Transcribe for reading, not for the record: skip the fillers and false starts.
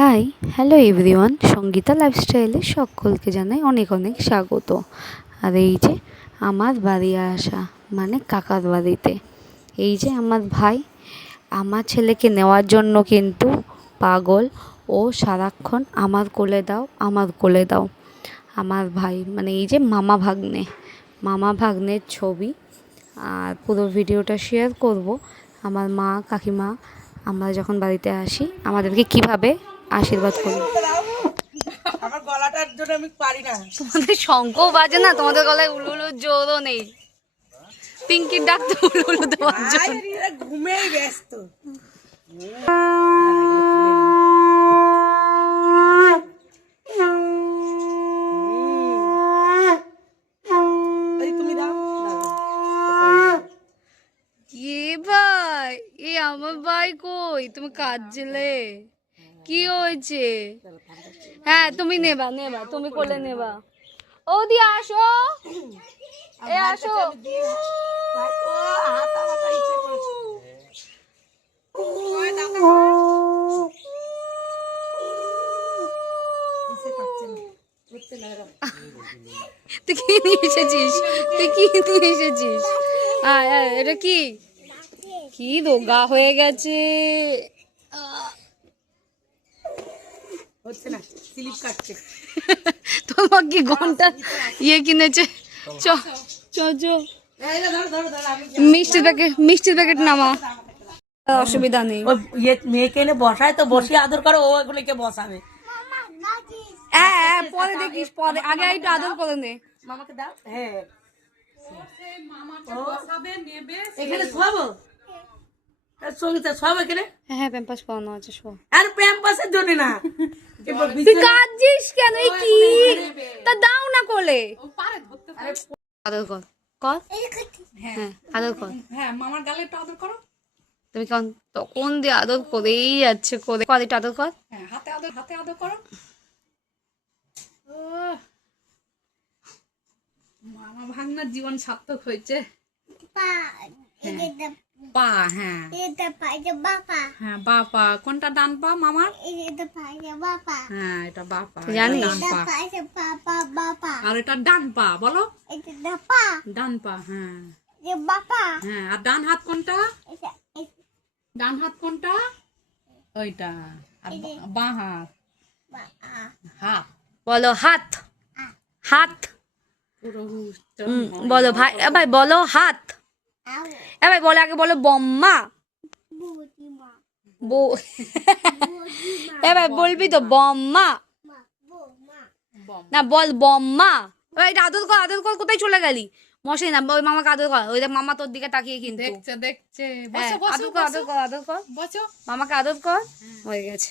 High, hello everyone, Sangeeta লাইফস্টাইলে সকলকে জানাই অনেক অনেক স্বাগত। আর এই যে আমার বাড়ি আসা মানে কাকার বাড়িতে, এই যে আমার ভাই আমার ছেলেকে নেওয়ার জন্য কিন্তু পাগল। ও সারাক্ষণ আমার কোলে দাও, আমার কোলে দাও। আমার ভাই মানে এই যে মামা ভাগ্নের ছবি। আর পুরো ভিডিওটা শেয়ার করব। আমার মা কাকিমা আমরা যখন বাড়িতে আসি আমাদেরকে কিভাবে আশীর্বাদ করি। আমার গলাটার জন্য আমি পারি না। তোমাদের শঙ্খও বাজে না, তোমাদের গলায় উলুলুর জোরও নেই। পিঙ্কির ডাক তো উলুলু দেওয়ার জন্য। ঘুমেই ব্যস্ত। ভাই এ আমার ভাই কই, তুমি কাঁদছিলে? কি হয়েছে? হ্যাঁ তুমি নেবা, তুমি কোলে নেবা। ও দি আসো, এ আসো। তুই কি নিয়ে এসেছিস? এটা কি কি রোগা হয়ে গেছে। হচ্ছে না, স্লিপ কাটছে। তোমার কি ঘন্টা ইয়ে কিনেছে? চ চ চ মিষ্টির প্যাকেট নামা, অসুবিধা নেই। মেয়েকে এনে বসায় তো বসিয়ে আদর করো, ও এগুলোকে বসাবে। হ্যাঁ পরে দেখিস, পরে আগে একটু আদর করে নে। মামাকে দাও। হ্যাঁ এখানে শোয়াবো, সঙ্গীতা শোয়াবো এখানে। হ্যাঁ প্যাম্পাস পরানো আছে, শো। আর প্যাম্পাসের জন্য না, তুই কাঁদছিস কেন? কি তা দাও না কোলে। আদর কর, কর। হ্যাঁ আদর কর। হ্যাঁ মামার গালে একটু আদর করো। তুমি কেমন তখন দিয়ে আদর করেই যাচ্ছে, করে কর, একটু আদর কর। হ্যাঁ হাতে আদর করো। মামা ভাগ্নার জীবন সার্থক হয়েছে। পা হ্যাঁ হ্যাঁ বাপা কোনটা? ডান পা মামার। হ্যাঁ এটা বাপা, জানিস? ডান পা। আর এটা ডান পা, বলো ডান পা। হ্যাঁ হ্যাঁ আর ডান হাত কোনটা? ডান হাত কোনটা? ওইটা। আর বাঁ হাত? হাত বলো হাত, হাত বলো ভাই। ভাই বলো হাত। ভাই বলো, আগে বলো বম্মা। ভাই বলবি তো বম্মা না, বল বম্মা। এটা আদর কর, আদর কর। কোথায় চলে গেলি? মশাই না, ওই মামাকে আদর কর। ওই দেখ মামা তোর দিকে তাকিয়ে কিন্তু দেখছে। আদর কর, আদর কর, আদর কর। মামাকে আদর কর। হয়ে গেছে।